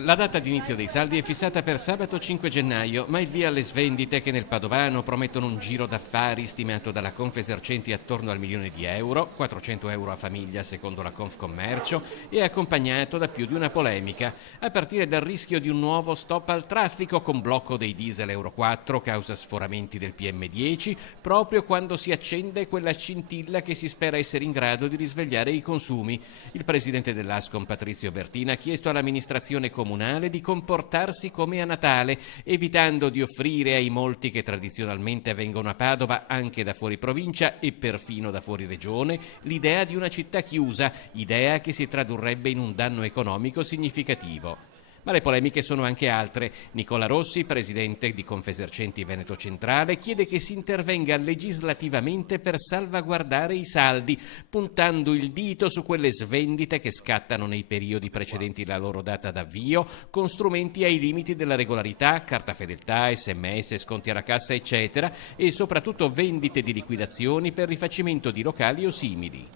La data di inizio dei saldi è fissata per sabato 5 gennaio, ma il via alle svendite che nel Padovano promettono un giro d'affari stimato dalla Confesercenti attorno al €1.000.000, 400 euro a famiglia secondo la Confcommercio, è accompagnato da più di una polemica, a partire dal rischio di un nuovo stop al traffico con blocco dei diesel Euro 4 causa sforamenti del PM10, proprio quando si accende quella scintilla che si spera essere in grado di risvegliare i consumi. Il presidente dell'Ascom Patrizio Bertina ha chiesto all'amministrazione comunale di comportarsi come a Natale, evitando di offrire ai molti che tradizionalmente vengono a Padova anche da fuori provincia e perfino da fuori regione l'idea di una città chiusa, idea che si tradurrebbe in un danno economico significativo. Ma le polemiche sono anche altre. Nicola Rossi, presidente di Confesercenti Veneto Centrale, chiede che si intervenga legislativamente per salvaguardare i saldi, puntando il dito su quelle svendite che scattano nei periodi precedenti la loro data d'avvio, con strumenti ai limiti della regolarità, carta fedeltà, SMS, sconti alla cassa, eccetera, e soprattutto vendite di liquidazioni per rifacimento di locali o simili.